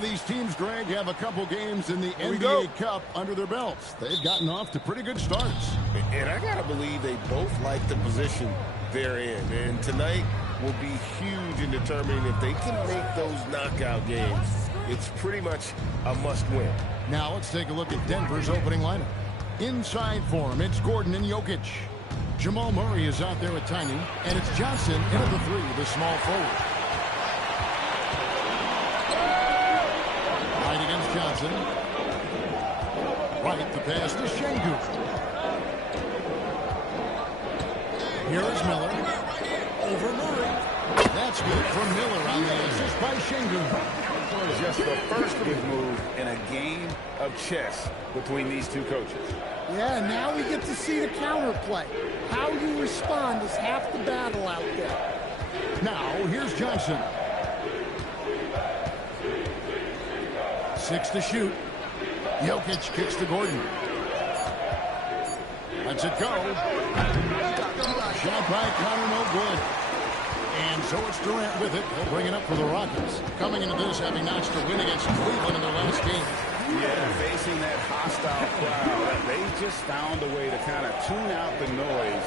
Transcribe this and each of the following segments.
These teams, Greg, have a couple games in the NBA Cup under their belts. They've gotten off to pretty good starts. And I got to believe they both like the position they're in. And tonight will be huge in determining if they can make those knockout games. It's pretty much a must-win. Now let's take a look at Denver's opening lineup. Inside for him, it's Gordon and Jokic. Jamal Murray is out there with Tiny, and it's Johnson into the three, the small forward. Right against Johnson. Right, the pass to Şengün. Here is Miller. Over Murray. That's good from Miller on the assist by Şengün. Just the first big move in a game of chess between these two coaches. Yeah, now we get to see the counterplay. How you respond is half the battle out there. Now, here's Johnson. 6 to shoot. Jokic kicks to Gordon. Lets it go. Shot by Connor, no good. And so it's Durant with it. They'll bring it up for the Rockets. Coming into this, having notched a win against Cleveland in their last game. Yeah, facing that hostile crowd, they just found a way to kind of tune out the noise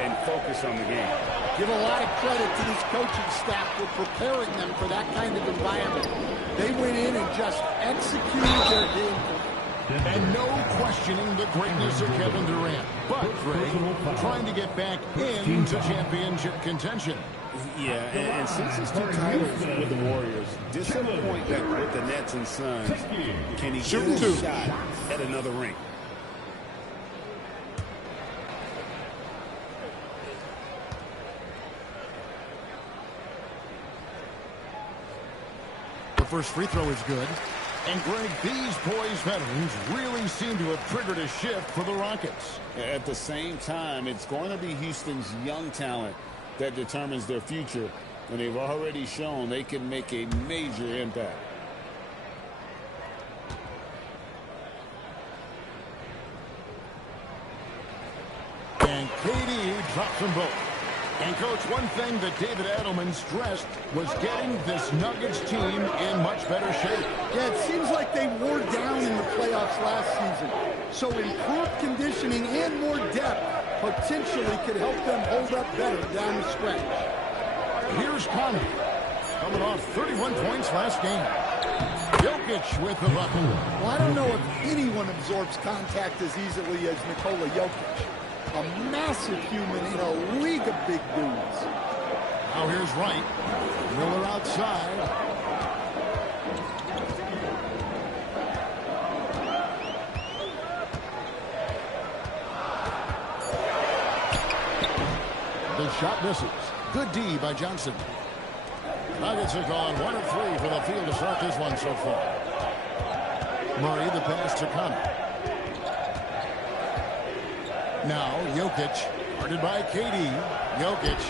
and focus on the game. Give a lot of credit to this coaching staff for preparing them for that kind of environment. They went in and just executed their game. And no questioning the greatness of Kevin Durant. But, Greg, trying to get back into championship contention. Yeah, and since his two titles with the Warriors, disappointment with the Nets and Suns, can he get a shot at another ring? The first free throw is good. And, Greg, these poised veterans really seem to have triggered a shift for the Rockets. At the same time, it's going to be Houston's young talent that determines their future, and they've already shown they can make a major impact. And KD drops them both. And, Coach, one thing that David Adelman stressed was getting this Nuggets team in much better shape. Yeah, it seems like they wore down in the playoffs last season. So improved conditioning and more depth potentially could help them hold up better down the stretch. Here's Conley, coming off 31 points last game. Jokic with the bucket. Well, I don't know if anyone absorbs contact as easily as Nikola Jokic. A massive human in a league of big dudes. Now here's Wright. Miller outside. The shot misses. Good D by Johnson. Nuggets have gone 1 of 3 for the field to start this one so far. Murray, the pass to Connor. Now, Jokic, guarded by KD. Jokic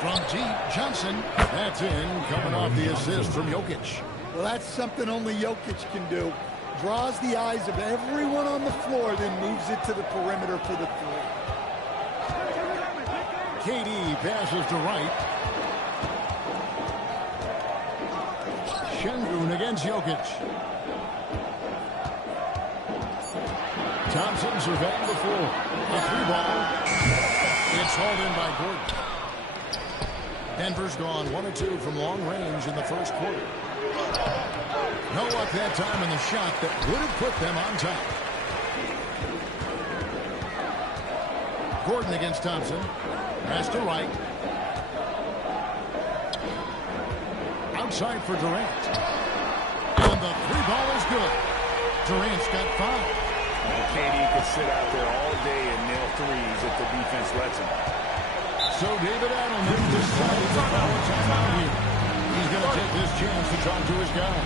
from deep. Johnson, that's in, coming off the assist from Jokic. Well, that's something only Jokic can do. Draws the eyes of everyone on the floor, then moves it to the perimeter for the three. KD passes to Wright. Şengün against Jokic. Thompson surveying the floor. A three ball. It's hauled in by Gordon. Denver's gone 1 of 2 from long range in the first quarter. No luck that time in the shot that would have put them on top. Gordon against Thompson. Pass to Wright. Outside for Durant. And the three ball is good. Durant's got 5. KD could sit out there all day and nail threes if the defense lets him. So David Adelman decided to call a timeout here. He's going to take this chance to talk to his guy.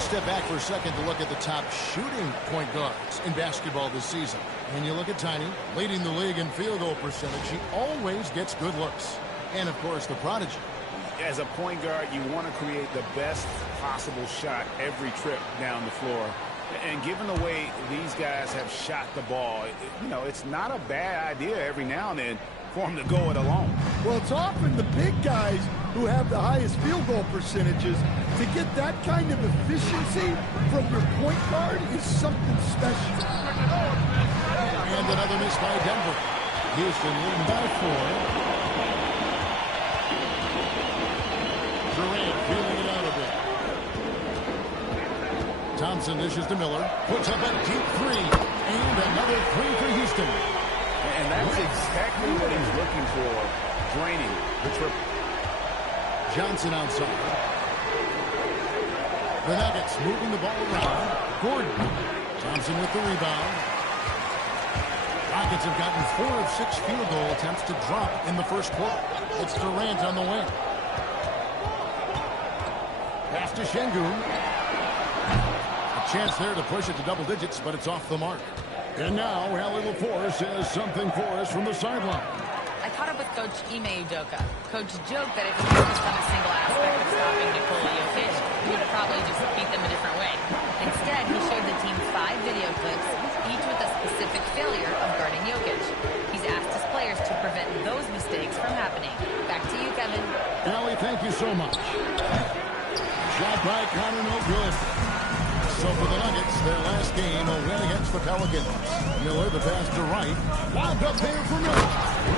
Let's step back for a second to look at the top shooting point guards in basketball this season. When you look at Tiny, leading the league in field goal percentage, he always gets good looks. And, of course, the prodigy. As a point guard, you want to create the best possible shot every trip down the floor. And given the way these guys have shot the ball, it's not a bad idea every now and then for them to go it alone. Well, it's often the big guys who have the highest field goal percentages. To get that kind of efficiency from your point guard is something special. And another miss by Denver. Houston leading by 4. Durant feeling it out a bit. Thompson dishes to Miller. Puts up a deep 3. And another 3 for Houston. And that's exactly what he's looking for, draining the triple. Johnson outside. The Nuggets moving the ball around. Gordon. Thompson with the rebound. Rockets have gotten 4 of 6 field goal attempts to drop in the first quarter. It's Durant on the wing. Pass to Şengün. A chance there to push it to double digits, but it's off the mark. And now, Allie LaForce has something for us from the sideline. I caught up with Coach Ime Udoka. Coach joked that if he focused on a single aspect of stopping Nikola Jokic, he would probably just beat them a different way. Instead, he showed the team 5 video clips, each with a specific failure of guarding Jokic. He's asked his players to prevent those mistakes from happening. Back to you, Kevin. Allie, thank you so much. Shot by Connor, no good. So for the Nuggets, their last game, a win against the Pelicans. Miller, the pass to Wright. Wound up there for Miller.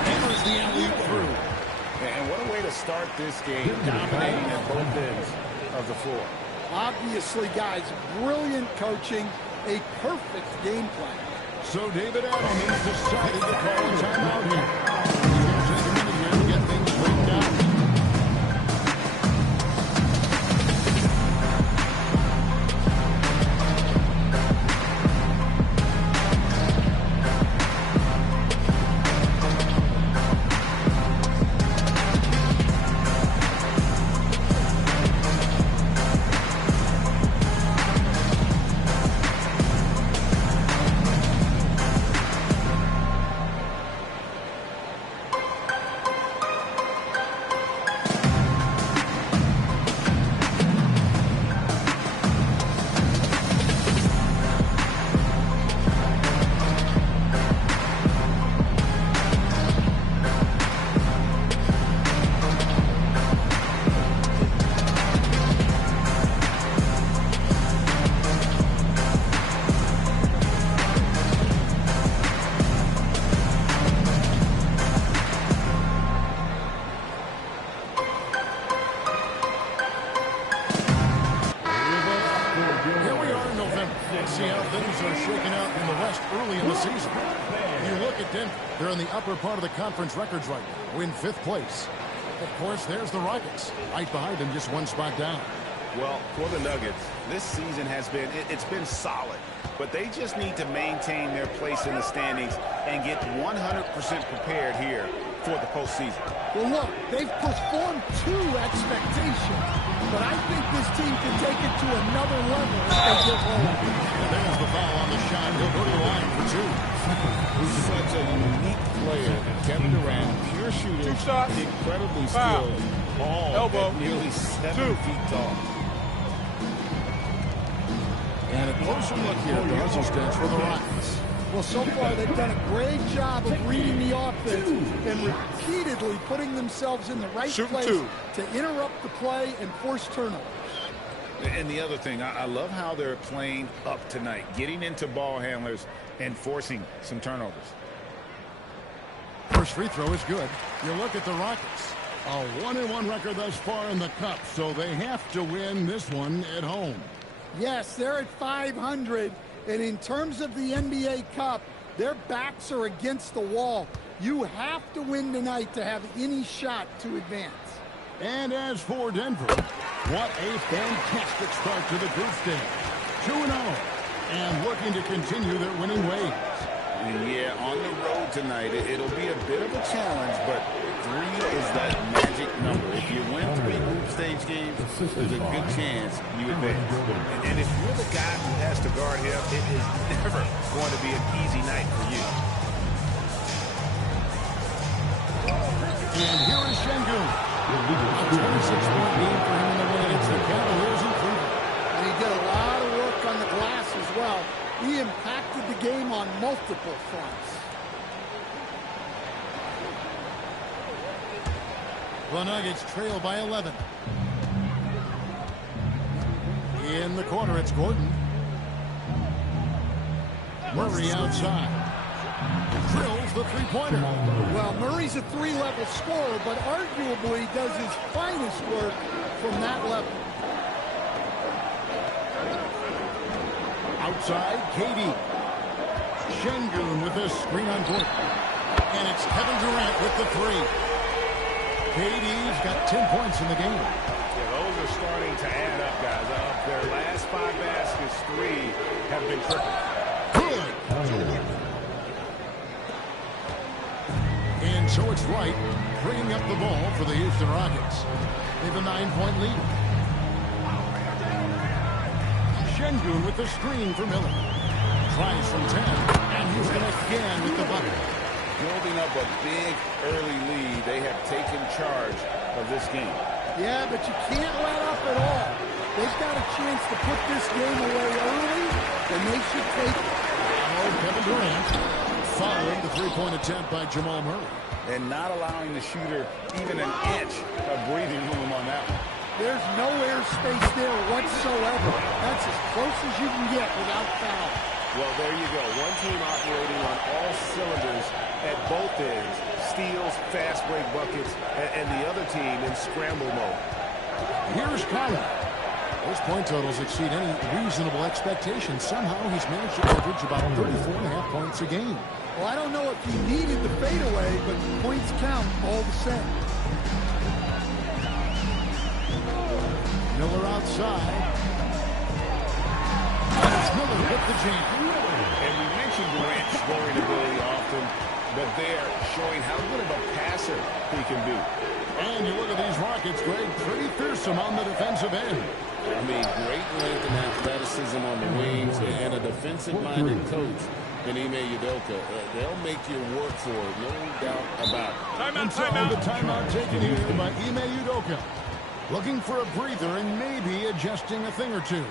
Hammers the alley-oop through. And what a way to start this game, dominating at both ends of the floor. Obviously, guys, brilliant coaching, a perfect game plan. So David Adelman decided to call a timeout here. He's going to take a minute here to get things straightened out. Part of the conference records right now. Win 5th place. Of course, there's the Rockets. Right behind them, just 1 spot down. Well, for the Nuggets, this season has been, it's been solid. But they just need to maintain their place in the standings and get 100% prepared here for the postseason. Well, look, they've performed to expectations. But I think this team can take it to another level if they get rolling. And there's the foul on the shot. He'll go to the line for 2. Such a unique player, Kevin Durant, pure shooter, incredibly skilled, all at nearly 7 feet tall. And a closer look here at the hustle stance for the Rockets. Well, so far they've done a great job of reading the offense and repeatedly putting themselves in the right place to interrupt the play and force turnovers. And the other thing, I love how they're playing up tonight, getting into ball handlers and forcing some turnovers. First free throw is good. You look at the Rockets. A 1-1 record thus far in the Cup, so they have to win this one at home. Yes, they're at 500, and in terms of the NBA Cup, their backs are against the wall. You have to win tonight to have any shot to advance. And as for Denver, what a fantastic start to the group stage. 2-0, and looking to continue their winning ways. And yeah, on the road tonight, it'll be a bit of a challenge, but 3 is that magic number. If you win 3 group stage games, there's a good chance you advance. And if you're the guy who has to guard him, it is never going to be an easy night for you. And here is Şengün. A 26-point game for him in the win against the Cavaliers in Cleveland. And he did a lot of work on the glass as well. He impacted the game on multiple fronts. The Nuggets trail by 11. In the corner, it's Gordon. Murray outside. Drills the three-pointer. Well, Murray's a three-level scorer, but arguably does his finest work from that level. Outside, KD. Şengün with a screen on Gordon. And it's Kevin Durant with the three. KD's got 10 points in the game. Yeah, those are starting to add up, guys. Their last 5 baskets, 3 have been triple. Good. And so it's Wright bringing up the ball for the Houston Rockets. They have a 9-point lead. Şengün with the screen for Miller. Tries from 10, and Houston again with the bucket. Building up a big early lead, they have taken charge of this game. Yeah, but you can't let up at all. They've got a chance to put this game away early, and they should take it. Now Kevin Durant following the three-point attempt by Jamal Murray. And not allowing the shooter even an inch of breathing room on that one. There's no airspace there whatsoever. That's as close as you can get without foul. Well, there you go. One team operating on all cylinders at both ends. Steals, fast break buckets, and the other team in scramble mode. Here's Conley. Those point totals exceed any reasonable expectations. Somehow he's managed to average about 34.5 points a game. Well, I don't know if he needed the fadeaway, but the points count all the same. Miller outside. And it's Miller with the jam. And we mentioned Durant's scoring ability often, but they're showing how good of a passer he can be. And you look at these Rockets, Greg, pretty fearsome on the defensive end. I mean, great length and athleticism on the wings, and a defensive-minded coach in Ime Udoka. They'll make you work for it, no doubt about it. And so the timeout taken here by Ime Udoka. Looking for a breather and maybe adjusting a thing or two.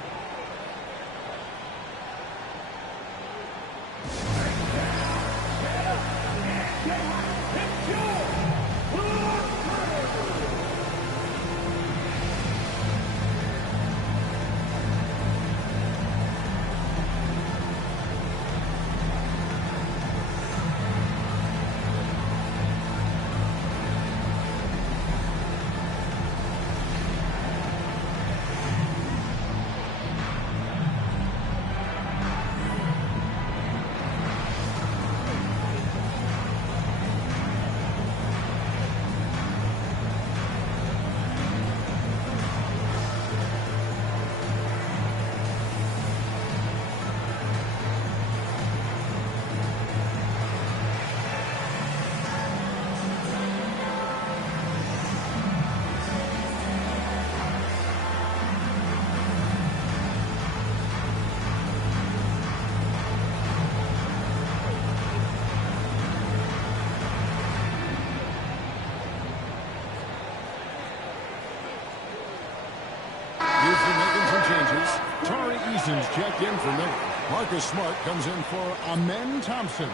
Checked in for Miller. Marcus Smart comes in for Amen Thompson.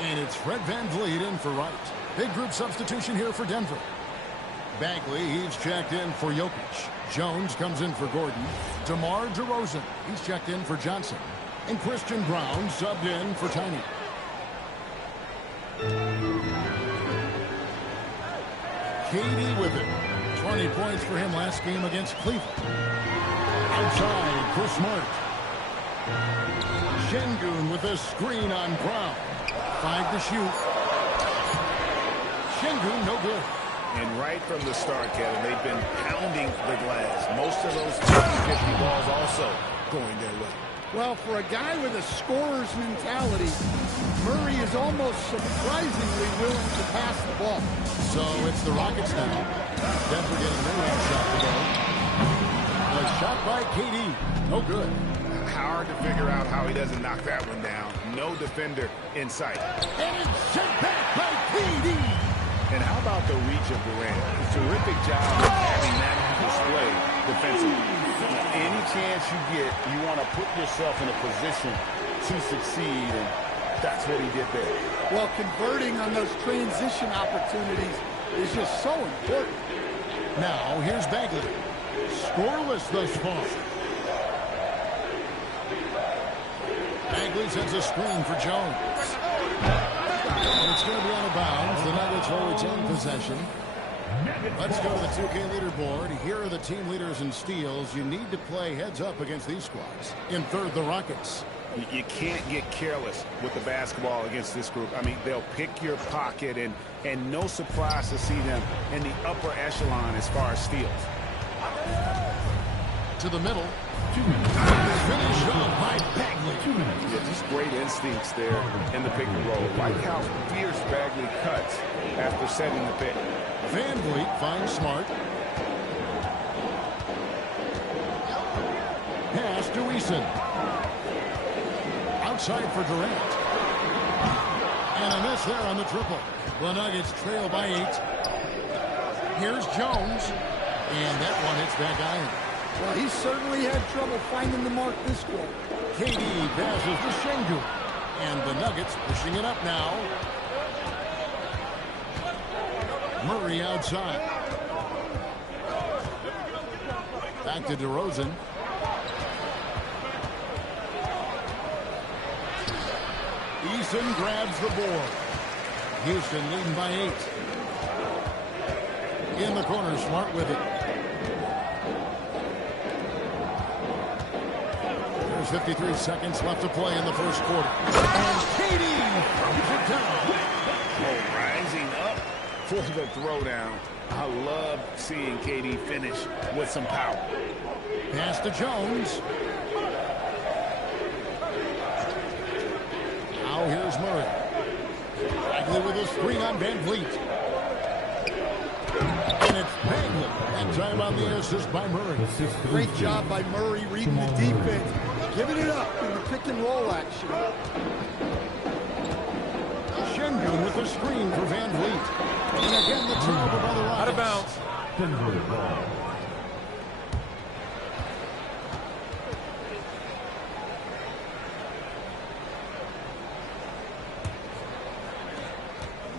And it's Fred VanVleet in for Wright. Big group substitution here for Denver. Bagley, he's checked in for Jokic. Jones comes in for Gordon. DeMar DeRozan, he's checked in for Johnson. And Christian Brown subbed in for Tiny. KD with it. 20 points for him last game against Cleveland. Outside, Chris Smart. Şengün with a screen on Brown. 5 to shoot. Şengün no good. And right from the start, Kevin, they've been pounding the glass. Most of those 50 balls also going their way. Well, for a guy with a scorer's mentality, Murray is almost surprisingly willing to pass the ball. So it's the Rockets now. Denver getting their own shot to go. shot by KD. No good. Hard to figure out how he doesn't knock that one down. No defender in sight. And it's sent back by KD. And how about the reach of Durant? A terrific job of having that on display defensively. Any chance you get, you want to put yourself in a position to succeed, and that's what he did there. Well, converting on those transition opportunities is just so important. Now, here's Bagley. Scoreless thus far. Bagley sends a screen for Jones. And it's going to be out of bounds. The Nuggets will retain possession. Let's go to the 2K leaderboard. Here are the team leaders in steals. You need to play heads up against these squads. In third, the Rockets. You can't get careless with the basketball against this group. I mean, they'll pick your pocket, and no surprise to see them in the upper echelon as far as steals. To the middle. 2 minutes. Finished off by Bagley. 2 minutes. Yeah, just great instincts there in the pick and roll. Like how fierce Bagley cuts after setting the pick. Van Vliet finds Smart. Pass to Eason. Outside for Durant. And a miss there on the triple. The Nuggets trail by 8. Here's Jones. And that one hits back iron. Well, he certainly had trouble finding the mark this quarter. KD passes to Şengün. And the Nuggets pushing it up now. Murray outside. Back to DeRozan. Eason grabs the board. Houston leading by 8. In the corner, Smart with it. There's 53 seconds left to play in the first quarter. And KD throws it down. Oh, rising up for the throwdown. I love seeing KD finish with some power. Pass to Jones. Now here's Murray. Bagley with a screen on Van Vliet. And it's Bagley. And time on the assist by Murray. Great job by Murray reading the defense. Giving it up in the pick and roll action. Şengün with a screen for Van Vliet. And again the turnover by the Rockets. Out of bounds. Denver ball.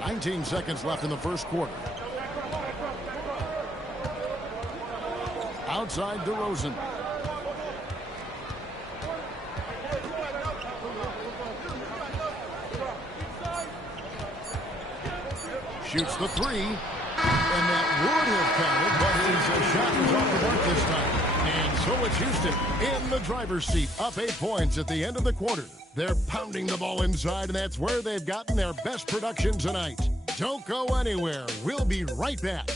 $19 seconds left in the first quarter. Outside DeRozan. Shoots the 3. And that would have counted, but his shot was off the mark this time. And so it's Houston in the driver's seat, up 8 points at the end of the quarter. They're pounding the ball inside, and that's where they've gotten their best production tonight. Don't go anywhere. We'll be right back.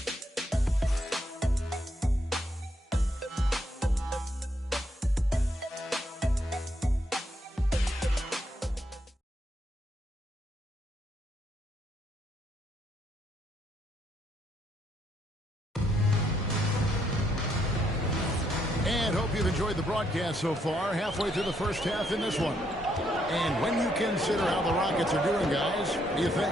And hope you've enjoyed the broadcast so far. Halfway through the first half in this one. And when you consider how the Rockets are doing, guys, what do you think?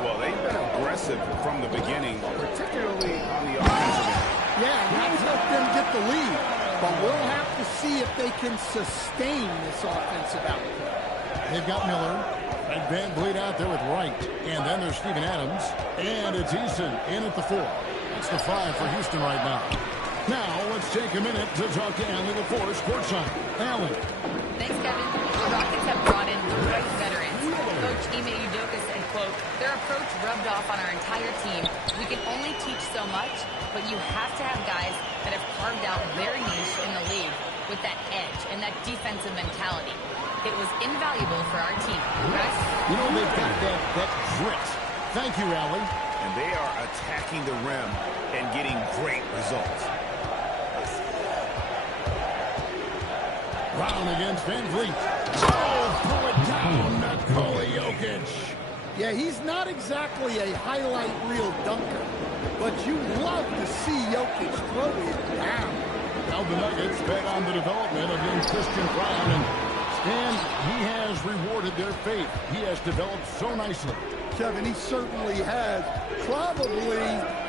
Well, they've been aggressive from the beginning, particularly on the offensive end. Yeah, and that's helped them get the lead. But we'll have to see if they can sustain this offensive output. They've got Miller and Van Vliet out there with Wright. And then there's Steven Adams. And it's Eason in at the 4. That's the 5 for Houston right now. Now, let's take a minute to talk to Allen LaForce courtside. Allen. Thanks, Kevin. The Rockets have brought in the right veterans. Coach Ime Udoka said, quote, their approach rubbed off on our entire team. We can only teach so much, but you have to have guys that have carved out their niche in the league with that edge and that defensive mentality. It was invaluable for our team. Guys? You know, they've got that grit. Thank you, Allen. And they are attacking the rim and getting great results. Brown against Van Vliet. Oh, pull it down, Nikola Jokic. Yeah, he's not exactly a highlight reel dunker, but you love to see Jokic throw it down. Now the Nuggets bet on the development of young Christian Braun, and Stan, he has rewarded their faith. He has developed so nicely. Kevin, he certainly has. Probably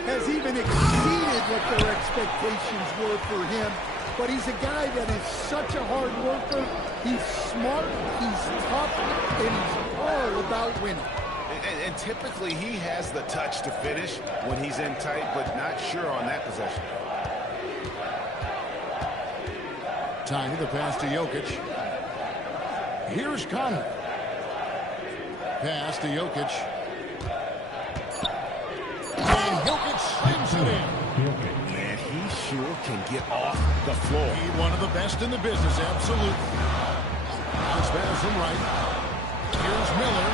has even exceeded what their expectations were for him. But he's a guy that is such a hard worker. He's smart, he's tough, and he's all about winning. And typically he has the touch to finish when he's in tight, but not sure on that possession. Tiny, the pass to Jokic. Here's Connor. Pass to Jokic. And Jokic slings it in. And he sure can get off the floor. He's one of the best in the business, absolutely. Bounce pass from right. Here's Miller.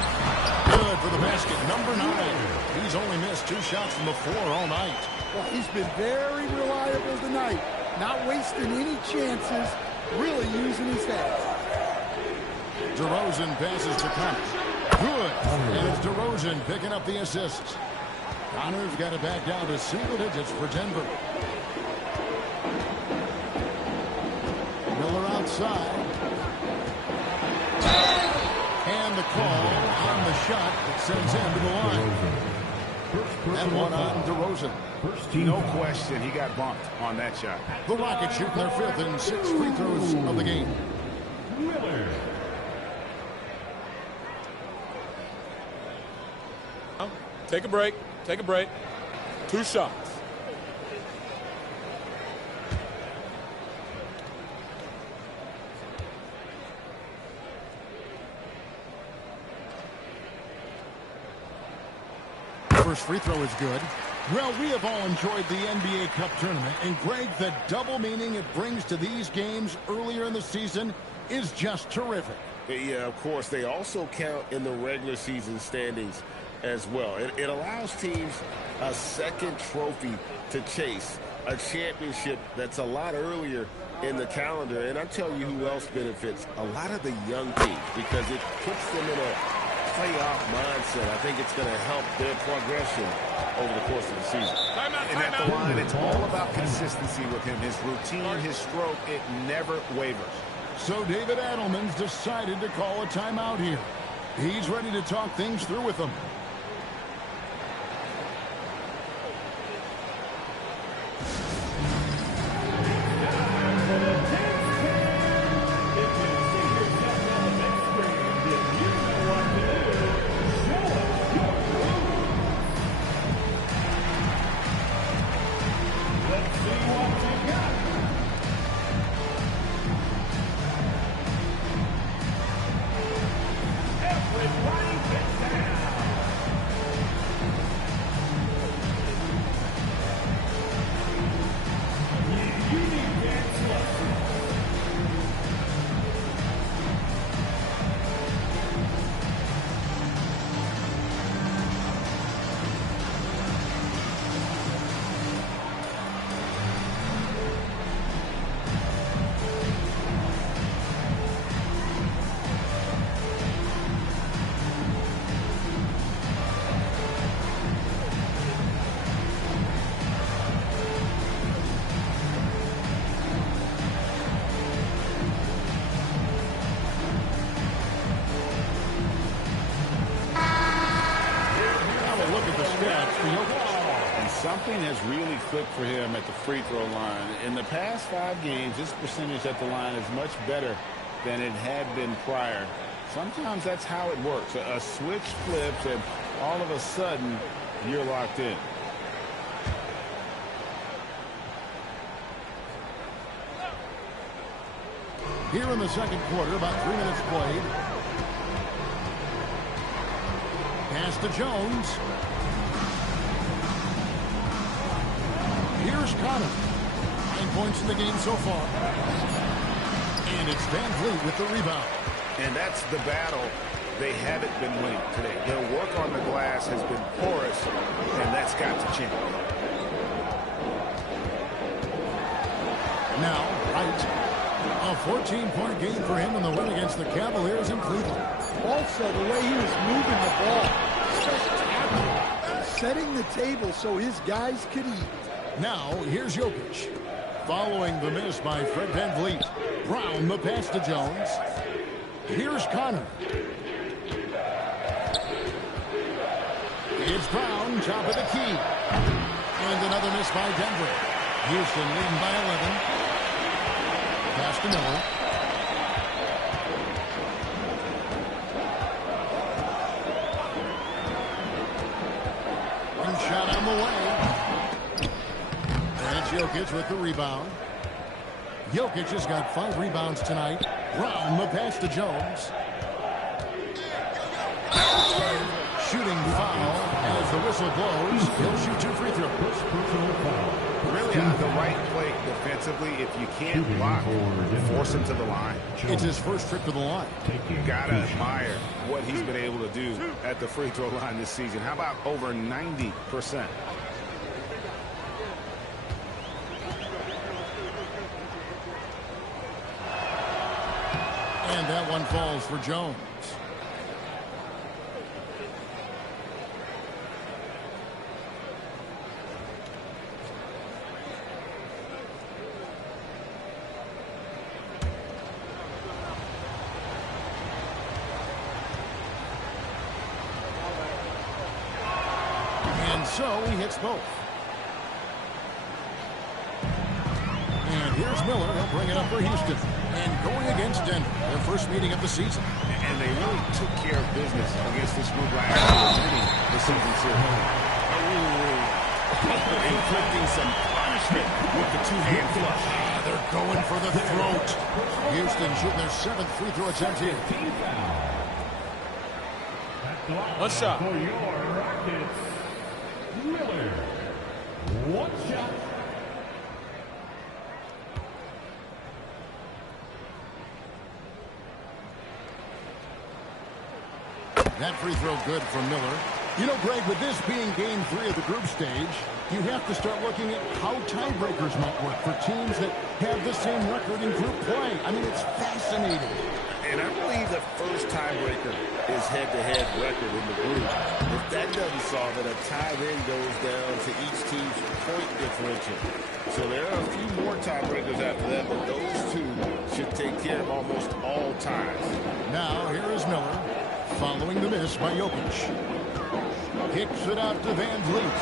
Good for the basket, number 9. He's only missed 2 shots from the floor all night. Well, he's been very reliable tonight. Not wasting any chances, really using his head. DeRozan passes to Connor. Good. And it's DeRozan picking up the assist. Connor's got it back down to single digits for Denver. Miller outside. And the call on the shot that sends him to the line. And one on DeRozan. No question, he got bumped on that shot. The Rockets shooting their 5th and 6th free throws of the game. Take a break. Take a break. 2 shots. First free throw is good. Well, we have all enjoyed the NBA Cup tournament, and Greg, the double meaning it brings to these games earlier in the season is just terrific. Yeah, of course, they also count in the regular season standings as well. It allows teams a second trophy to chase, a championship that's a lot earlier in the calendar. And I'll tell you who else benefits, a lot of the young teams, because it puts them in a playoff mindset. I think it's going to help their progression over the course of the season. And at the line, it's all about consistency with him. His routine, his stroke, it never wavers. So David Adelman's decided to call a timeout here. He's ready to talk things through with them. Something has really clicked for him at the free throw line. In the past 5 games, this percentage at the line is much better than it had been prior. Sometimes that's how it works. A switch flips, and all of a sudden, you're locked in. Here in the second quarter, about 3 minutes played. Pass to Jones. Here's Connor. 9 points in the game so far. And it's Van Vliet with the rebound. And that's the battle they haven't been winning today. Their work on the glass has been porous, and that's got to change. Now, Wright. A 14-point game for him in the win against the Cavaliers in Cleveland. Also, the way he was moving the ball, spectacular. Setting the table so his guys could eat. Now, here's Jokic. Following the miss by Fred VanVleet. Brown the pass to Jones. Here's Connor. It's Brown, top of the key. And another miss by Denver. Houston leading by 11. Pass to Miller. And shot on the way. That's Jokic with the rebound. Jokic has got 5 rebounds tonight. Brown the pass to Jones. Shooting foul as the whistle blows. He'll shoot 2 free throws. Really on the right play defensively. If you can't block, force him to the line. It's his first trip to the line. You gotta admire what he's been able to do at the free throw line this season. How about over 90%? And that one falls for Jones. And so he hits both. And here's Miller. He'll bring it up for Houston. And going against Denver, their first meeting of the season. And they really took care of business against this group last year, winning the season series. Inflicting some punishment with the two-hand flush. They're going for the throat. Houston shooting their 7th free throw attempt here. One shot. For your Rockets, Miller. One shot. That free throw good from Miller. You know, Greg, with this being game 3 of the group stage, you have to start looking at how tiebreakers might work for teams that have the same record in group play. I mean, it's fascinating. And I believe the first tiebreaker is head-to-head record in the group. If that doesn't solve it, a tie then goes down to each team's point differential. So there are a few more tiebreakers after that, but those two should take care of almost all ties. Now, here is Miller, following the miss by Jokic. Kicks it out to VanVleet.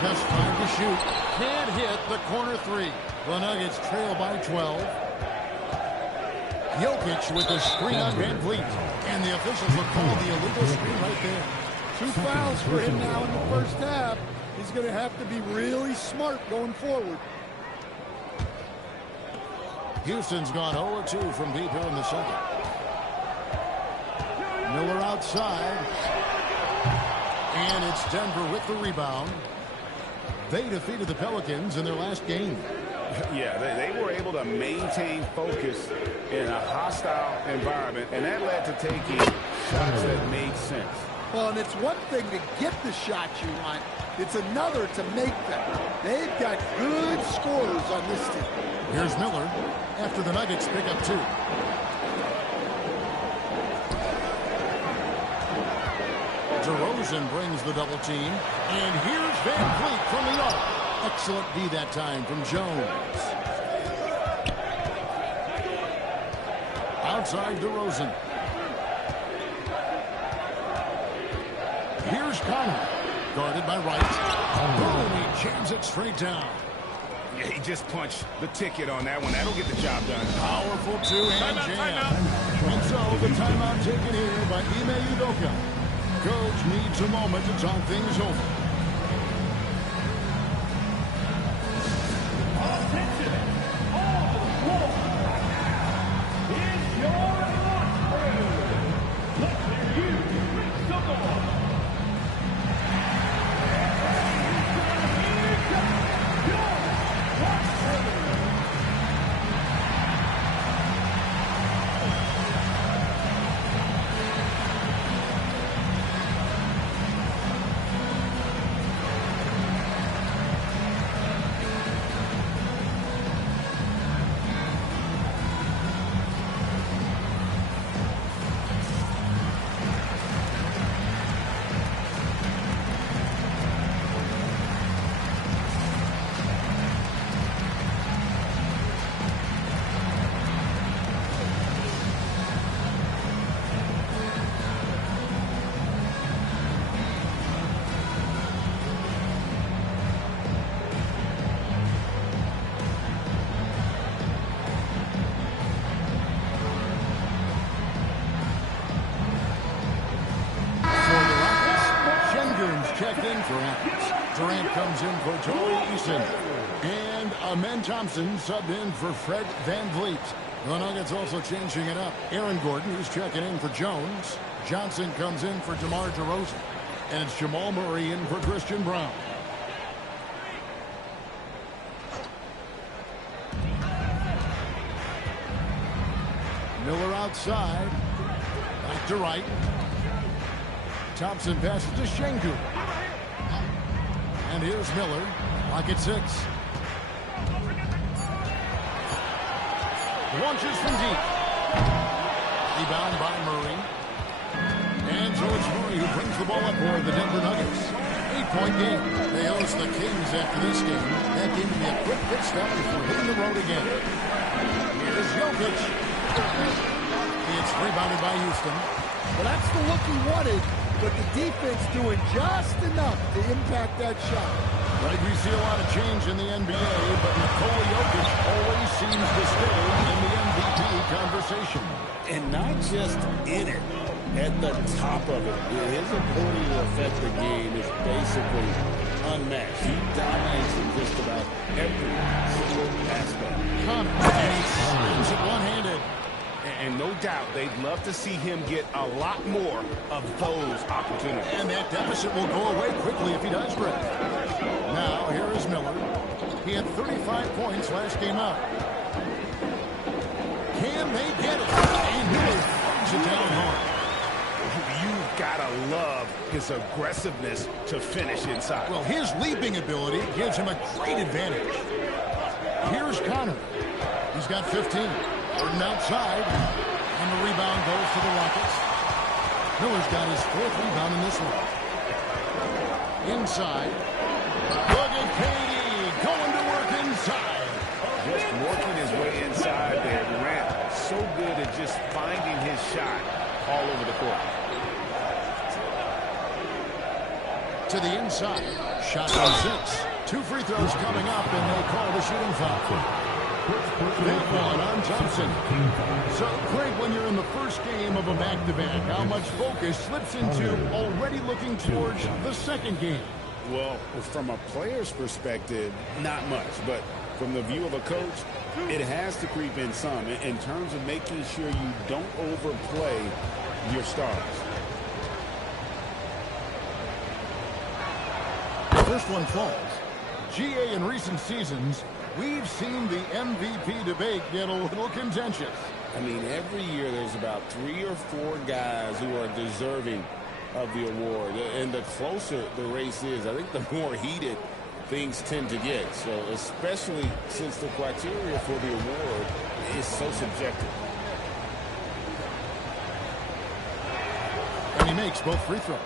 Just time to shoot. Can't hit the corner 3. The Nuggets trail by 12. Jokic with the screen on VanVleet. And the officials will call the illegal screen right there. 2 fouls for him now in the first half. He's going to have to be really smart going forward. Houston's gone 0-2 from deep here in the second. Miller outside. And it's Denver with the rebound. They defeated the Pelicans in their last game. Yeah, they were able to maintain focus in a hostile environment, and that led to taking shots that made sense. Well, and it's one thing to get the shots you want. It's another to make them. They've got good scorers on this team. Here's Miller after the Nuggets pick up 2. DeRozan brings the double team. And here's VanVleet from the arc. Excellent D that time from Jones. Outside DeRozan. Here's Connor. Guarded by Wright. Boom, he jams it straight down. Yeah, he just punched the ticket on that one. That'll get the job done. Powerful two-hand jam. And so the timeout taken here by Ime Udoka. Coach needs a moment to talk things over. Attention, all the floor is your lunch break. Let's hear you make some noise. Durant comes in for Torrey Eason. And Amen Thompson subbed in for Fred VanVleet. The Nuggets also changing it up. Aaron Gordon, who's checking in for Jones. Johnson comes in for DeMar DeRozan. And it's Jamal Murray in for Christian Brown. Miller outside. Back to right. Thompson passes to Şengün. And here's Miller. Clock at 6. Launches from deep. Rebound by Murray. And so it's Murray who brings the ball up for the Denver Nuggets. 8-point game. They host the Kings after this game. That game will be a quick pit stop before hitting the road again. Here's Jokic. It's rebounded by Houston. Well, that's the look he wanted, but the defense doing just enough to impact that shot. Right, we see a lot of change in the NBA, but Nikola Jokic always seems to stay in the MVP conversation. And not just in it, at the top of it. His ability to affect the game is basically unmatched. He dominates in just about every single aspect. And he slams it one-handed. And no doubt they'd love to see him get a lot more of those opportunities. And that deficit will go away quickly if he does, Brett. Now, here is Miller. He had 35 points last game out. Can they get it? And Miller brings it down hard. You've got to love his aggressiveness to finish inside. Well, his leaping ability gives him a great advantage. Here's Connor. He's got 15. Gordon outside. And the rebound goes to the Rockets. Miller's got his 4th rebound in this one. Inside. Look at KD going to work inside. Just working his way inside there. Durant so good at just finding his shot all over the court. To the inside. Shot on 6. 2 free throws coming up, and they call the shooting foul. That one on Thompson. So, Craig, when you're in the first game of a back-to-back, how much focus slips into already looking towards the second game? Well, from a player's perspective, not much. But from the view of a coach, it has to creep in some in terms of making sure you don't overplay your stars. The first one falls. GA in recent seasons, we've seen the MVP debate get a little contentious. I mean, every year there's about 3 or 4 guys who are deserving of the award. And the closer the race is, I think the more heated things tend to get. So especially since the criteria for the award is so subjective. And he makes both free throws.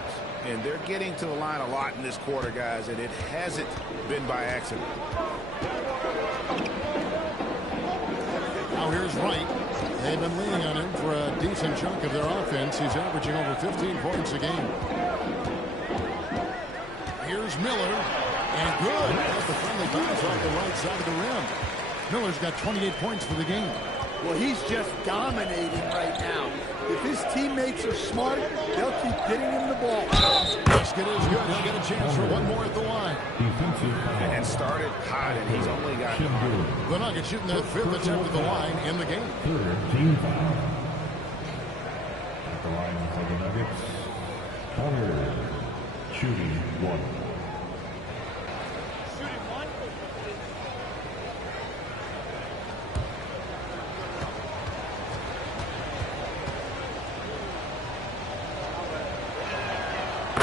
And they're getting to the line a lot in this quarter, guys, and it hasn't been by accident. Now here's Wright. They've been leaning on him for a decent chunk of their offense. He's averaging over 15 points a game. Here's Miller. And good. Got the friendly bounce off the right side of the rim. Miller's got 28 points for the game. Well, he's just dominating right now. If his teammates are smart, they'll keep getting him the ball. Basket is good. He'll get a chance for one more at the line. And started hot, and he's only got... The Nuggets shooting their 5th attempt at the line in the game. Team foul. At the line for the Nuggets, Connor, shooting 1.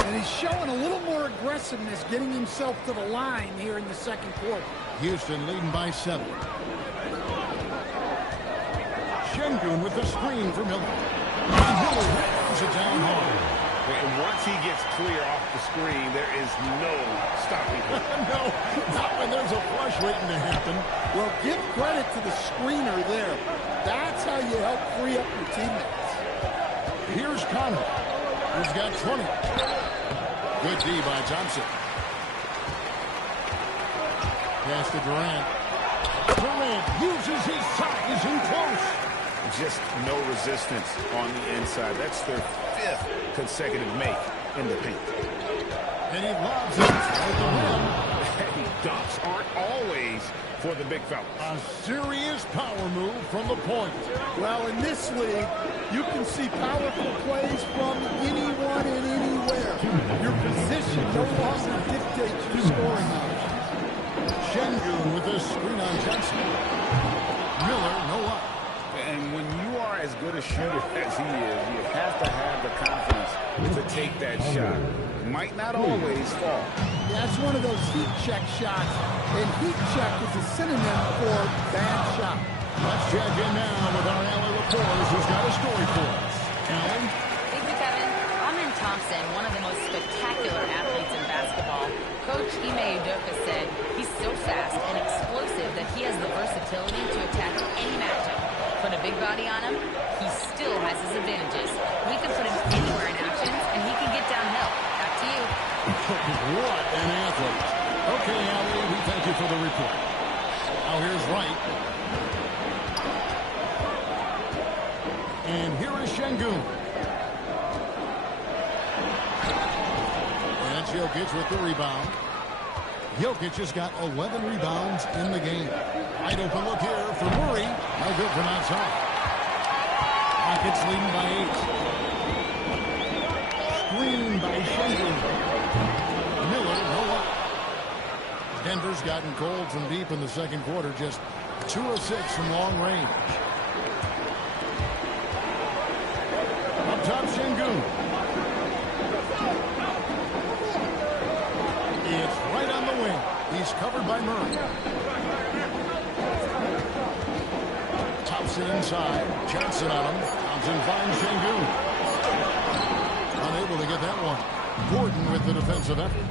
And he's showing a little more aggressiveness, getting himself to the line here in the second quarter. Houston leading by 7. Şengün with the screen for Miller. And Miller throws it down hard. And once he gets clear off the screen, there is no stopping him. No, not when there's a flush waiting to happen. Well, give credit to the screener there. That's how you help free up your teammates. Here's Connor, who's got 20. Good D by Thompson. Pass to Durant. Durant uses his size in close. Just no resistance on the inside. That's their 5th consecutive make in the paint. And he lobs it at the rim. Hey, dunks aren't always for the big fella. A serious power move from the point. Well, in this league, you can see powerful plays from anyone and anywhere. Your position no longer dictates your scoring options. Şengün with a screen on Johnson. Miller, no luck. And when you are as good a shooter as he is, you have to have the confidence to take that shot. Might not always fall. That's one of those heat check shots, and heat check is a synonym for bad shot. Let's check in now with our Allie reporters who's got a story for us. Allie? Thank you, Kevin. Amen Thompson, one of the most spectacular athletes in basketball. Coach Ime Udoka said he's so fast and explosive that he has the versatility to attack any matchup. Put a big body on him, he still has his advantages. We can put him anywhere in action, and he can get downhill. Back to you. What an athlete. Okay, Allie, we thank you for the report. Now here's Wright. And here is Şengün. And it's Jokic with the rebound. Jokic has got 11 rebounds in the game. Wide open look here for Murray. No good from outside. Rockets leading by 8. Screen by Şengün. Miller, no luck. Denver's gotten cold from deep in the second quarter. Just 2 of 6 from long range. Up top, Şengün. It's right on the wing. He's covered by Murray. Thompson inside. Johnson on him. Thompson finds Şengün. Unable to get that one. Gordon with the defensive effort.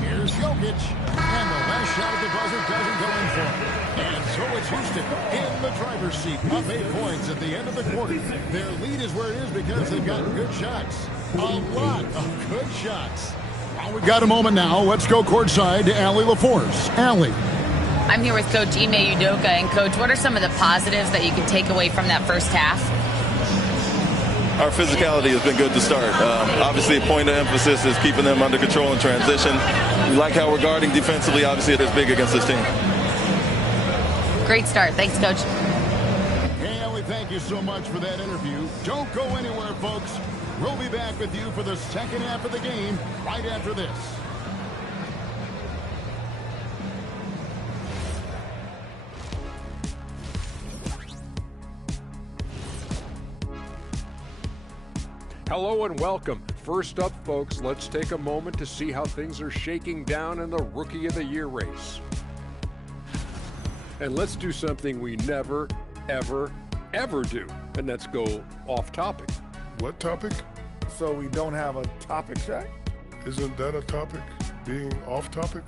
Here's Jokic. And the last shot at the buzzer doesn't go in for him. And so it's Houston in the driver's seat. Up 8 points at the end of the quarter. Their lead is where it is because they've gotten good shots. A lot of good shots. Well, we've got a moment now. Let's go courtside to Allie LaForce. Allie. I'm here with Coach Ime Udoka. And, Coach, what are some of the positives that you can take away from that first half? Our physicality has been good to start. Obviously, a point of emphasis is keeping them under control in transition. We like how we're guarding defensively. Obviously, it is big against this team. Great start. Thanks, Coach. Hey, Allie, thank you so much for that interview. Don't go anywhere, folks. We'll be back with you for the second half of the game right after this. Hello and welcome. First up, folks, let's take a moment to see how things are shaking down in the Rookie of the Year race. And let's do something we never, ever, ever do, and that's go off topic. What topic? So we don't have a topic, Shaq? Isn't that a topic, being off topic?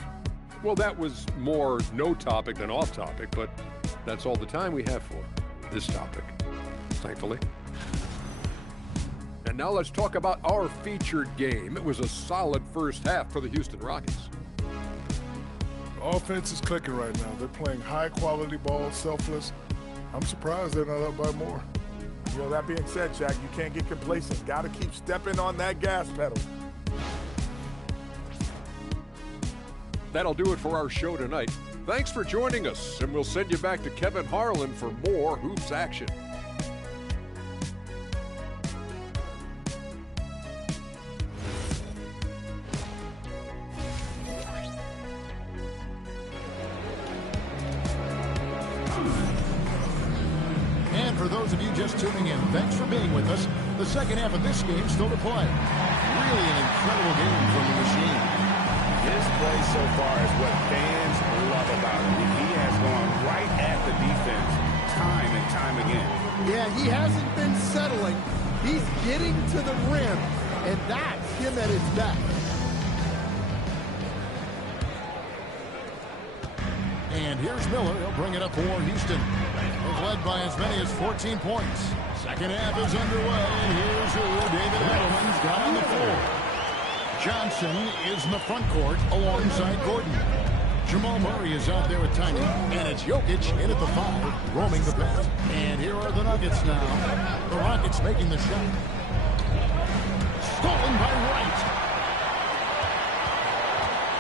Well, that was more no topic than off topic, but that's all the time we have for this topic, thankfully. And now let's talk about our featured game. It was a solid first half for the Houston Rockets. Offense is clicking right now. They're playing high-quality ball, selfless. I'm surprised they're not up by more. You know, that being said, Shaq, you can't get complacent. Got to keep stepping on that gas pedal. That'll do it for our show tonight. Thanks for joining us, and we'll send you back to Kevin Harlan for more Hoops action. For those of you just tuning in, thanks for being with us. The second half of this game still to play. Really an incredible game from the machine. His play so far is what fans love about him. He has gone right at the defense time and time again. Yeah, he hasn't been settling. He's getting to the rim, and that's him at his best. And here's Miller. He'll bring it up for Houston. They've led by as many as 14 points. Second half is underway. And here's who David Edelman's got on the floor. Johnson is in the front court alongside Gordon. Jamal Murray is out there with Tiny. And it's Jokic in at the 5, roaming the paint. And here are the Nuggets now. The Rockets making the shot. Stolen by Wright.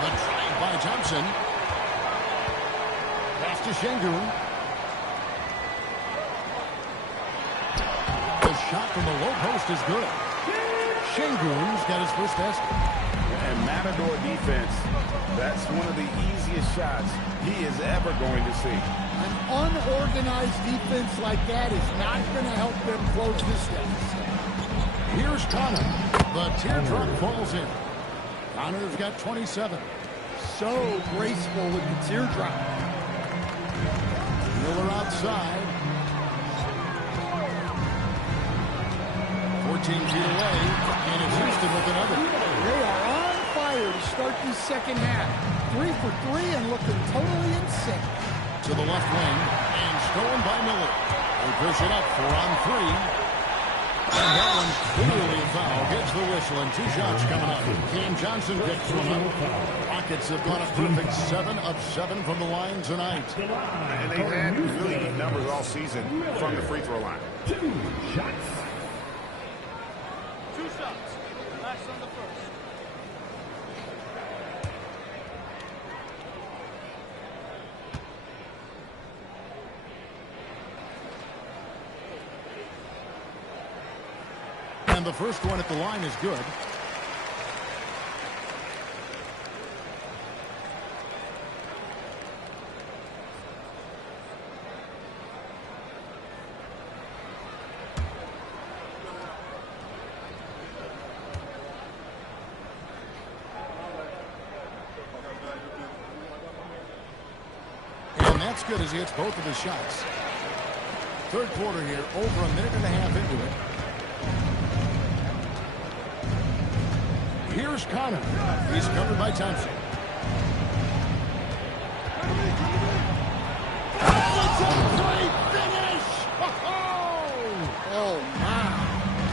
The drive by Thompson. Pass to Şengün. The shot from the low post is good. Şengün's got his first basket. And Matador defense, that's one of the easiest shots he is ever going to see. An unorganized defense like that is not going to help them close this deficit. Here's Connor. The teardrop falls in. Connor's got 27. So graceful with the teardrop. Miller outside. 14 feet away. And it's Houston with another. They are on fire to start the second half. 3 for 3 and looking totally in sync. To the left wing. And stolen by Miller. They push it up 4 on 3. And that one's clearly a foul. Gets the whistle and 2 shots coming up. Cam Johnson picks one up. Rockets have got a perfect 7 of 7 from the line tonight. And they've had really good numbers all season from the free throw line. 2 shots. 2 shots. Last on the first. And the first one at the line is good. And that's good as he hits both of his shots. Third quarter here, over a minute and a half into it. Here's Connor. He's covered by Thompson. That's a great finish! Oh, my.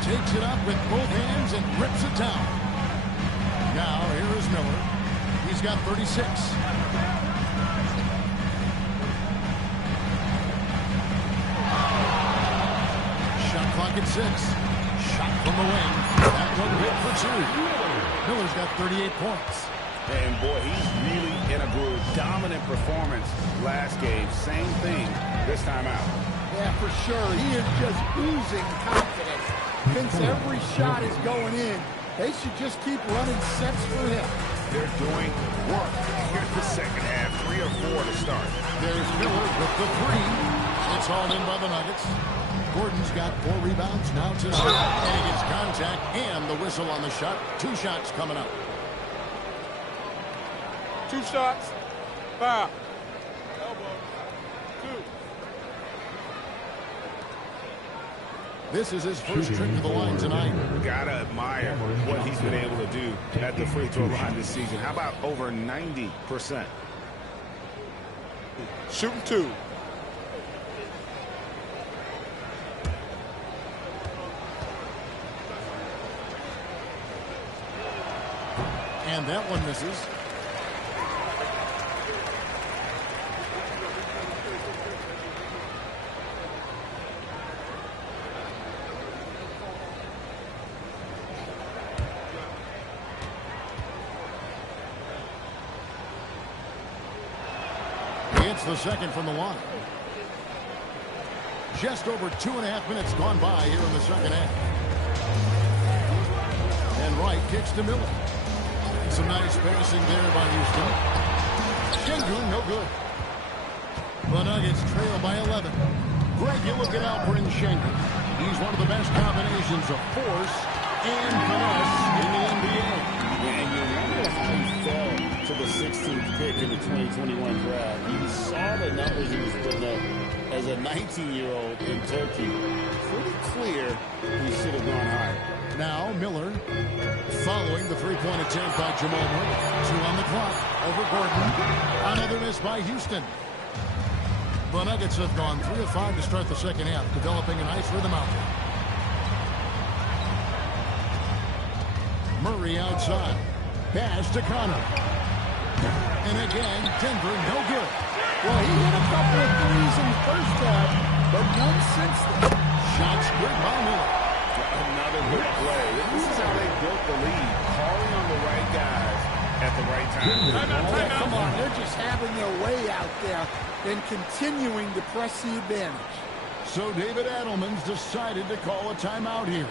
Takes it up with both hands and rips it down. Now, here is Miller. He's got 36. Shot clock at 6. Shot from the wing. That one hit for 2. Miller's got 38 points. And boy, he's really in a groove. Dominant performance last game. Same thing this time out. Yeah, for sure. He is just oozing confidence. Thinks every shot is going in. They should just keep running sets for him. They're doing work. Here's the second half. 3 or 4 to start. There's Miller with the 3. It's all in by the Nuggets. Gordon's got 4 rebounds now tonight. And he gets contact and the whistle on the shot. 2 shots coming up. 2 shots. Foul. Elbow. 2. This is his first trip to the line tonight. Gotta admire what he's been able to do at the free throw line this season. How about over 90%? Shooting 2. And that one misses. It's the second from the line. Just over 2.5 minutes gone by here in the second half. And Wright kicks to Miller. Some nice passing there by Houston. Şengün, no good. The Nuggets trail by 11. Greg, you look at Alperen Şengün. He's one of the best combinations of force and finesse in the NBA. And you wonder how he fell to the 16th pick in the 2021 draft. You saw the numbers he was putting up as a 19-year-old in Turkey. Pretty clear he should have gone higher. Now Miller following the three-point attempt by Jamal Murray. 2 on the clock over Gordon. Another miss by Houston. The Nuggets have gone 3 of 5 to start the second half, developing a nice rhythm out there. Murray outside. Pass to Connor. And again, Denver no good. Well, he hit a couple of threes in the first half, but none since then. Shots good by Miller. Another good play. This is how they built the lead. Calling on the right guys at the right time. Come on, they're just having their way out there and continuing to press the advantage. So David Adelman's decided to call a timeout here.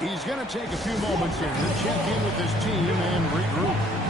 He's going to take a few moments here to check in with his team and regroup.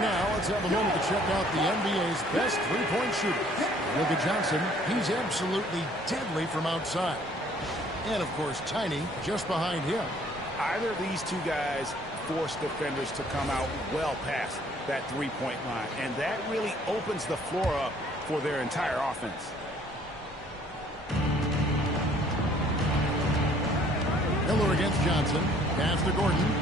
Now let's have a moment to check out the NBA's best three-point shooters. Luka Johnson, he's absolutely deadly from outside. And, of course, Tiny just behind him. Either of these two guys force defenders to come out well past that three-point line, and that really opens the floor up for their entire offense. Miller against Johnson. Pass to Gordon.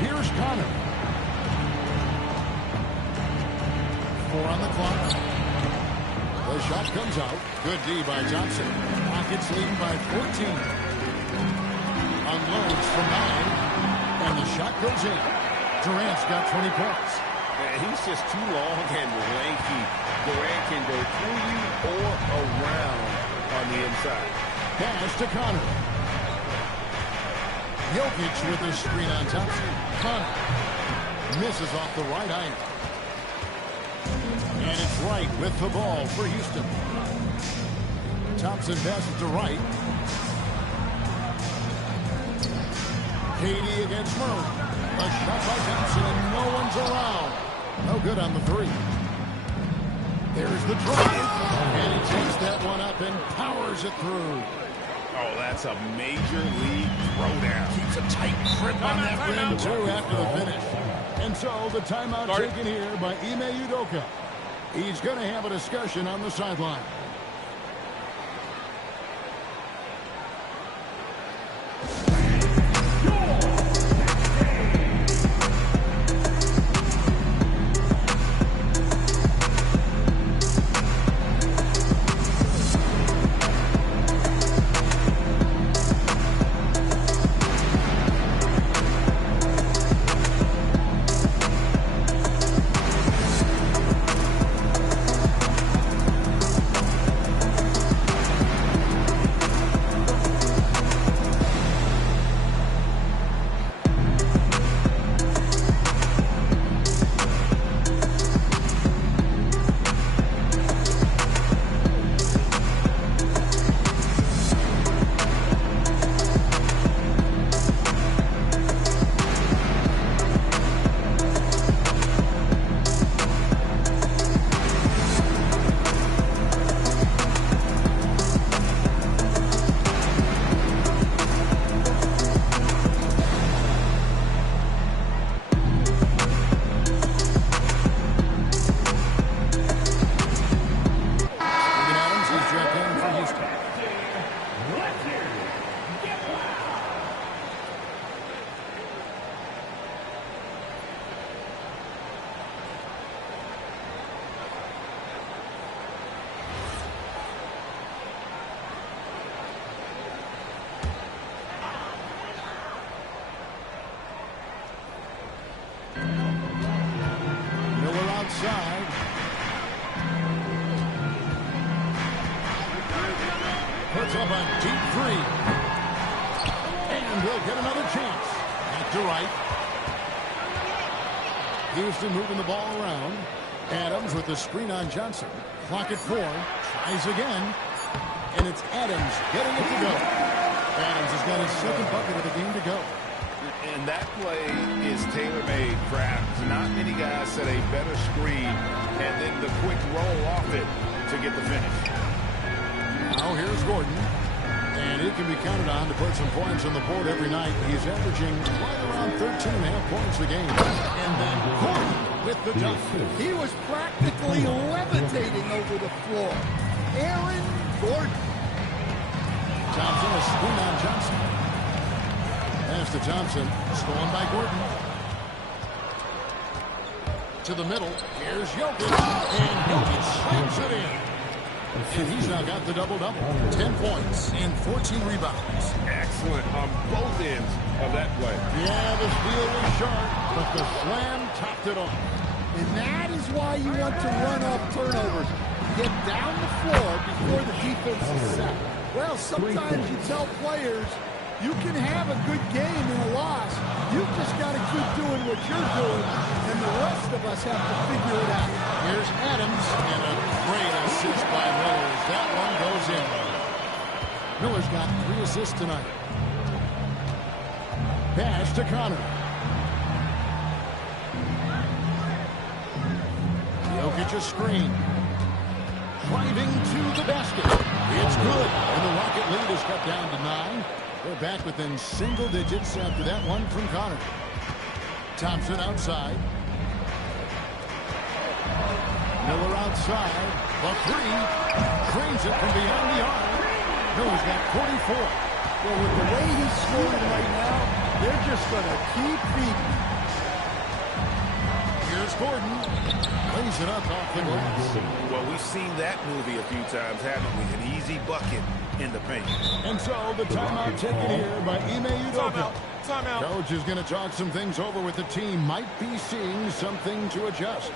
Here's Connor. 4 on the clock. The shot comes out. Good D by Johnson. Rockets leading by 14. Unloads from 9. And the shot goes in. Durant's got 20 points. He's just too long and lanky. Durant can go through you or around on the inside. Pass to Connor. Jokic with his screen on Thompson. Connor misses off the right iron. And it's Wright with the ball for Houston. Thompson passes to Wright. KD against Murray. A shot by Thompson and no one's around. No good on the three. There's the drive. And he takes that one up and powers it through. Oh, that's a major league throwdown. Keeps a tight grip on that rim, too, after the finish. And so the timeout taken here by Ime Udoka. He's going to have a discussion on the sideline. Outside. Puts up a deep three. And we'll get another chance. Back to Wright. Houston moving the ball around. Adams with the screen on Johnson. Clock at 4. Tries again. And it's Adams getting it to go. Adams has got his second bucket of the game to go. And that play is tailor-made for Adams. Not many guys set a better screen and then the quick roll off it to get the finish. Now here's Gordon. And he can be counted on to put some points on the board every night. He's averaging right around 13.5 points a game. And then Gordon with the dunk. He was practically levitating over the floor. Aaron Gordon. Thompson, a screen on Johnson. Pass to Thompson, stolen by Gordon. To the middle, here's Jokic. And Jokic slams it in. And he's now got the double-double. 10 points and 14 rebounds. Excellent on both ends of that play. Yeah, the steal was sharp, but the slam topped it off. And that is why you want to run off turnovers. Get down the floor before the defense is set. Well, sometimes you tell players you can have a good game in a loss. You've just got to keep doing what you're doing, and the rest of us have to figure it out. Here's Adams, and a great assist by Miller. That one goes in. Miller's got 3 assists tonight. Pass to Connor. Jokic a screen. Driving to the basket. It's good. And the Rocket lead is cut down to 9. They're back within single digits after that one from Connor. Thompson outside. Miller outside. The 3. Trains it from beyond the arc. Miller's got 44. Well, with the way he's scoring right now, they're just going to keep feeding. Here's Gordon. Lays it up off the glass. Well, we've seen that movie a few times, haven't we? An easy bucket in the paint. And so the timeout taken here by Ime Udoka. Timeout. Coach is going to talk some things over with the team. Might be seeing something to adjust.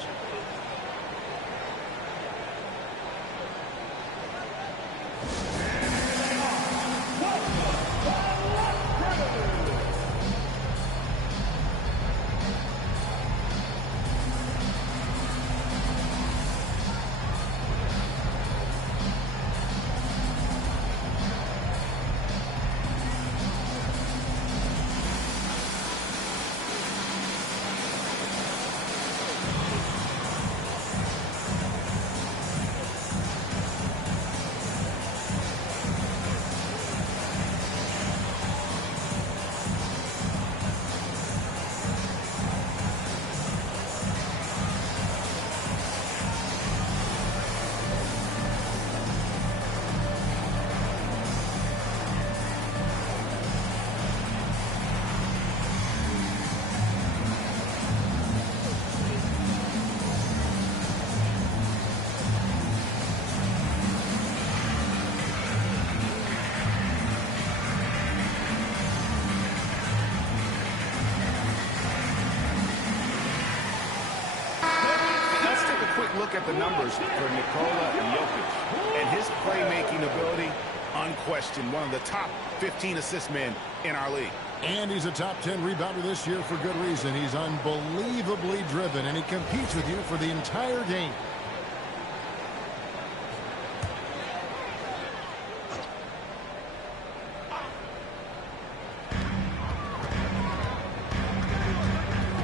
Look at the numbers for Nikola Jokic and his playmaking ability, unquestioned, one of the top 15 assist men in our league. And he's a top 10 rebounder this year for good reason. He's unbelievably driven, and he competes with you for the entire game.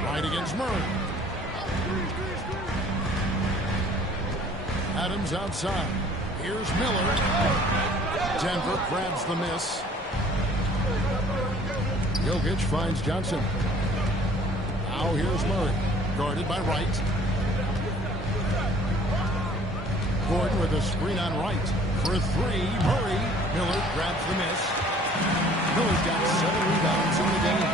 Right against Murray. Adams outside. Here's Miller. Denver grabs the miss. Jokic finds Johnson. Now here's Murray. Guarded by Wright. Gordon with a screen on Wright. For 3, Murray. Miller grabs the miss. Miller's got 7 rebounds in the game.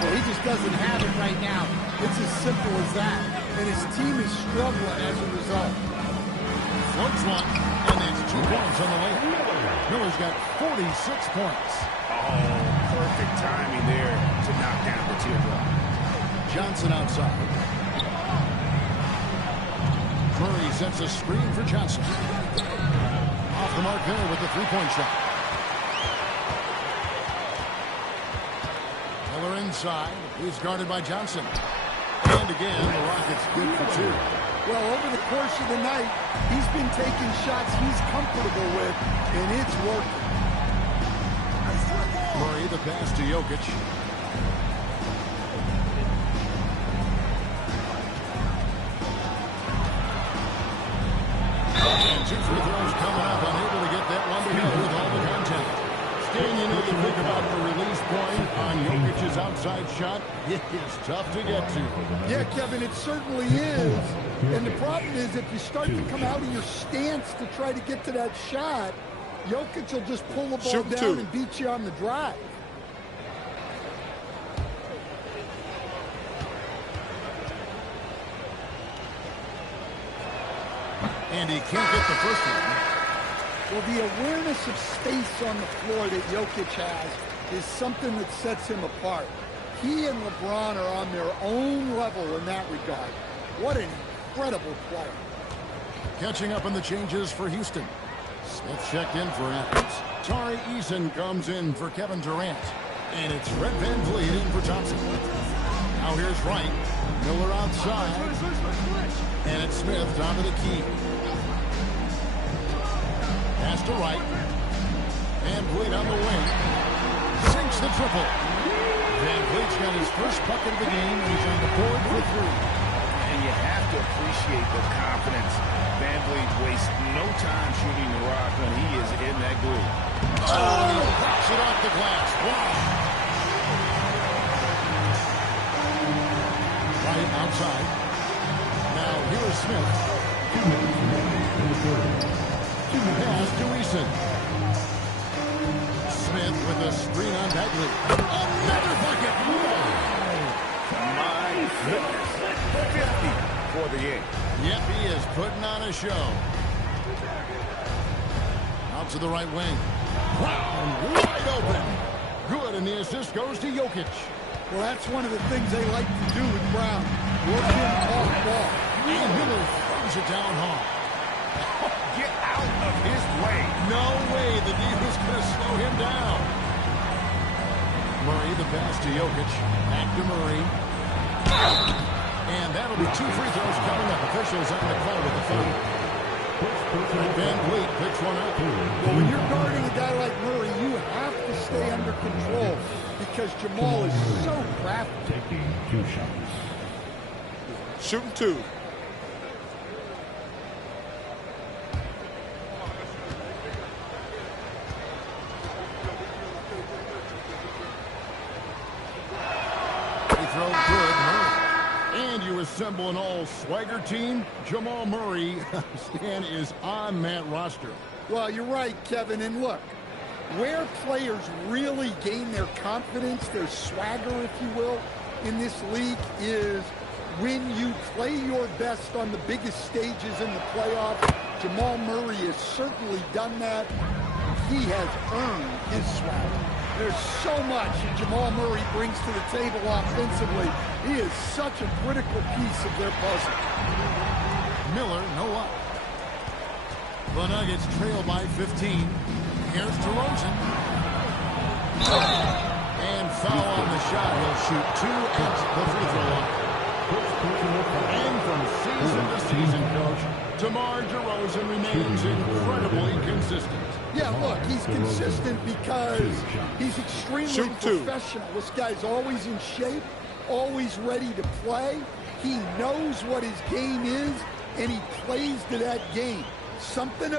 Well, he just doesn't have it right now. It's as simple as that. And his team is struggling as a result. Floats one, and it's 2 points on the way. Miller's got 46 points. Oh, perfect timing there to knock down the teardrop. Johnson outside. Murray sets a screen for Johnson. Off the mark there with the 3-point shot. Miller inside. He's guarded by Johnson. And again, the Rockets good for 2. Well, over the course of the night, he's been taking shots he's comfortable with, and it's working. Murray, the pass to Jokic. And 2 free throws coming up. Unable to get that one to go with all the contact. Stan, you know, you think about the release point on Jokic's outside shot. It is tough to get to. Yeah, Kevin, it certainly is. And the problem is if you start to come out of your stance to try to get to that shot, Jokic will just pull the ball down and beat you on the drive. And he can't get the first one. Well, the awareness of space on the floor that Jokic has is something that sets him apart. He and LeBron are on their own level in that regard. What an incredible player. Catching up on the changes for Houston. Smith checked in for Athens. Tari Eason comes in for Kevin Durant. And it's Fred VanVleet in for Thompson. Now here's Wright. Miller outside. And it's Smith down to the key. Pass to Wright. VanVleet on the wing. Sinks the triple. VanVleet's got his first bucket of the game, and he's on the board for 3. And you have to appreciate the confidence. VanVleet wastes no time shooting the rock when he is in that groove. Oh, he pops it off the glass. Wow. Right outside. Now here is Smith. Pass to Eason. Smith with a screen on Bagley. Another bucket. My goodness. 50 for the game. Yep, he is putting on a show. Out to the right wing. Brown wide open. Good, and the assist goes to Jokic. Well, that's one of the things they like to do with Brown. Work him off ball. And Miller throws it down hard. Get out of his way. No way the D was going to slow him down. Murray, the pass to Jokic. Back to Murray. And that'll be 2 free throws coming up. Officials on the call with the foul. VanVleet picks one up. Well, when you're guarding a guy like Murray, you have to stay under control because Jamal is so crafty. Taking 2 shots. Shooting 2. Throw good, Murray. And you assemble an all-swagger team. Jamal Murray, Stan, is on that roster. Well, you're right, Kevin. And look, where players really gain their confidence, their swagger, if you will, in this league is when you play your best on the biggest stages in the playoffs. Jamal Murray has certainly done that. He has earned his swagger. There's so much that Jamal Murray brings to the table offensively. He is such a critical piece of their puzzle. Miller, no up. The Nuggets trail by 15. Here's DeRozan. And foul on the shot. He'll shoot 2 at the free throw line. And from season to season, Coach, DeMar DeRozan remains incredibly consistent. Yeah, look, he's consistent because he's extremely professional. This guy's always in shape, always ready to play. He knows what his game is, and he plays to that game. Something